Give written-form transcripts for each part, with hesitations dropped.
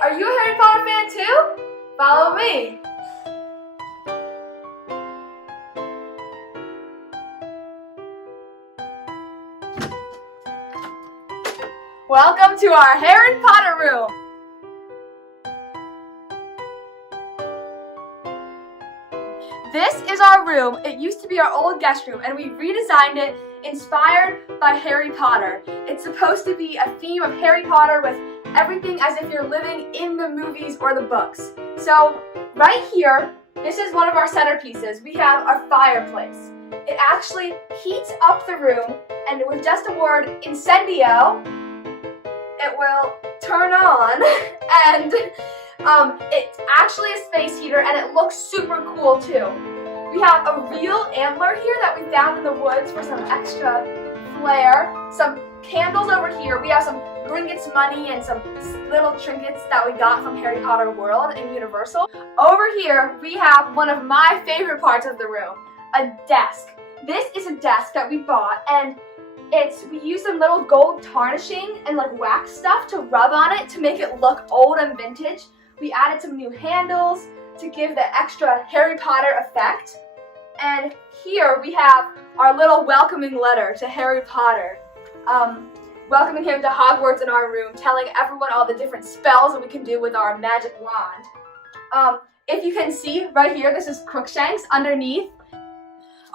Are you a Harry Potter fan too? Follow me. Welcome to our Harry Potter room. This is our room. It used to be our old guest room, and we redesigned it, inspired by Harry Potter. It's supposed to be a theme of Harry Potter with everything as if you're living in the movies or the books. So right here, this is one of our centerpieces. We have our fireplace. It actually heats up the room, and with just a word, incendio, it will turn on, and it's actually a space heater, and it looks super cool too. We have a real antler here that we found in the woods for some extra flair. Some candles over here. We have some Gringotts money and some little trinkets that we got from Harry Potter World in Universal. Over here, we have one of my favorite parts of the room, a desk. This is a desk that we bought, and we use some little gold tarnishing and like wax stuff to rub on it to make it look old and vintage. We added some new handles to give the extra Harry Potter effect. And here we have our little welcoming letter to Harry Potter. Welcoming him to Hogwarts in our room, telling everyone all the different spells that we can do with our magic wand. If you can see right here, this is Crookshanks underneath.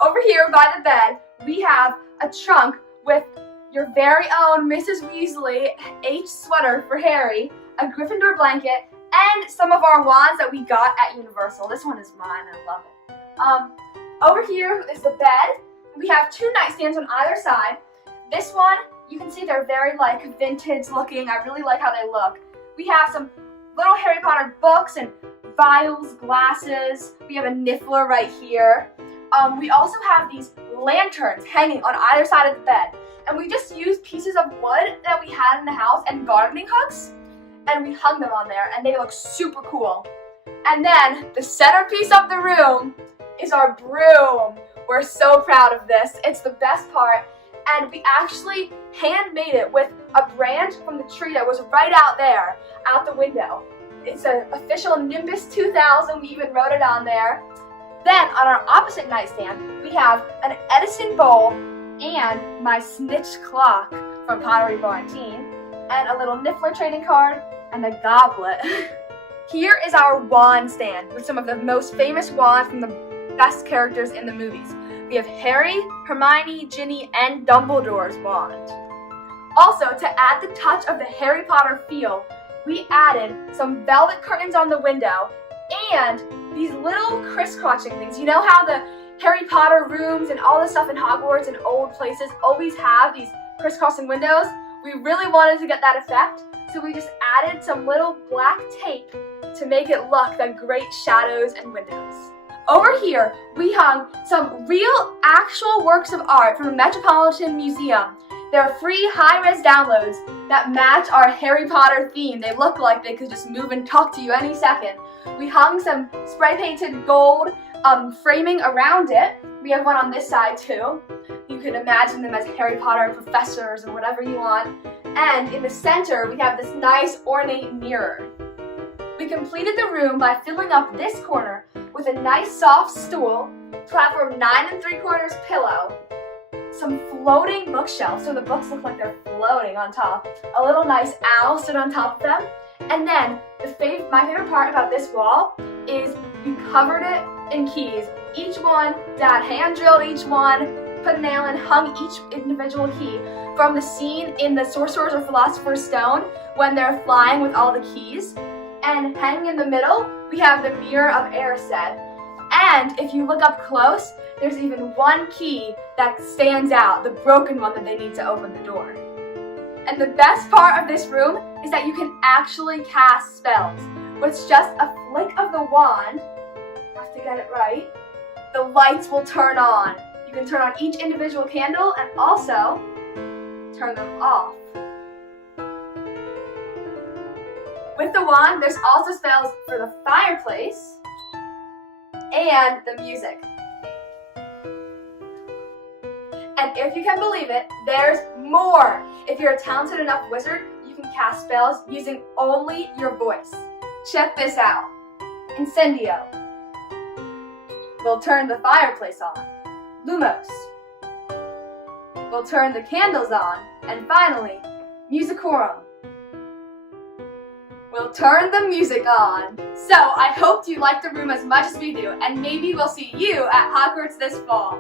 Over here by the bed, we have a trunk with your very own Mrs. Weasley H sweater for Harry, a Gryffindor blanket, and some of our wands that we got at Universal. This one is mine, I love it. Over here is the bed. We have two nightstands on either side. This one, you can see they're very like vintage looking. I really like how they look. We have some little Harry Potter books and vials, glasses. We have a niffler right here. We also have these lanterns hanging on either side of the bed. And we just used pieces of wood that we had in the house and gardening hooks, and we hung them on there, and they look super cool. And then the centerpiece of the room is our broom. We're so proud of this. It's the best part. And we actually handmade it with a branch from the tree that was right out there, out the window. It's an official Nimbus 2000. We even wrote it on there. Then on our opposite nightstand, we have an Edison bowl and my snitch clock from Pottery Barn Teen, and a little Niffler trading card, and a goblet. Here is our wand stand with some of the most famous wands from the best characters in the movies. We have Harry, Hermione, Ginny, and Dumbledore's wand. Also, to add the touch of the Harry Potter feel, we added some velvet curtains on the window and these little crisscrossing things. You know how the Harry Potter rooms and all the stuff in Hogwarts and old places always have these crisscrossing windows? We really wanted to get that effect, so we just added some little black tape to make it look like great shadows and windows. Over here, we hung some real, actual works of art from the Metropolitan Museum. They're free, high-res downloads that match our Harry Potter theme. They look like they could just move and talk to you any second. We hung some spray-painted gold framing around it. We have one on this side too. You can imagine them as Harry Potter professors or whatever you want. And in the center, we have this nice ornate mirror. We completed the room by filling up this corner with a nice soft stool, platform 9 3/4 pillow, some floating bookshelves so the books look like they're floating on top, a little nice owl stood on top of them, and then my favorite part about this wall is we covered it in keys. Each one, Dad hand drilled each one, put a nail and hung each individual key from the scene in the Sorcerer's or Philosopher's Stone when they're flying with all the keys. And hanging in the middle, we have the Mirror of Erised. And if you look up close, there's even one key that stands out, the broken one that they need to open the door. And the best part of this room is that you can actually cast spells. With just a flick of the wand, I have to get it right, the lights will turn on. You can turn on each individual candle and also turn them off. With the wand, there's also spells for the fireplace and the music. And if you can believe it, there's more. If you're a talented enough wizard, you can cast spells using only your voice. Check this out. Incendio. We'll turn the fireplace on. Lumos. We'll turn the candles on. And finally, Musicorum. We'll turn the music on. So, I hope you like the room as much as we do, and maybe we'll see you at Hogwarts this fall.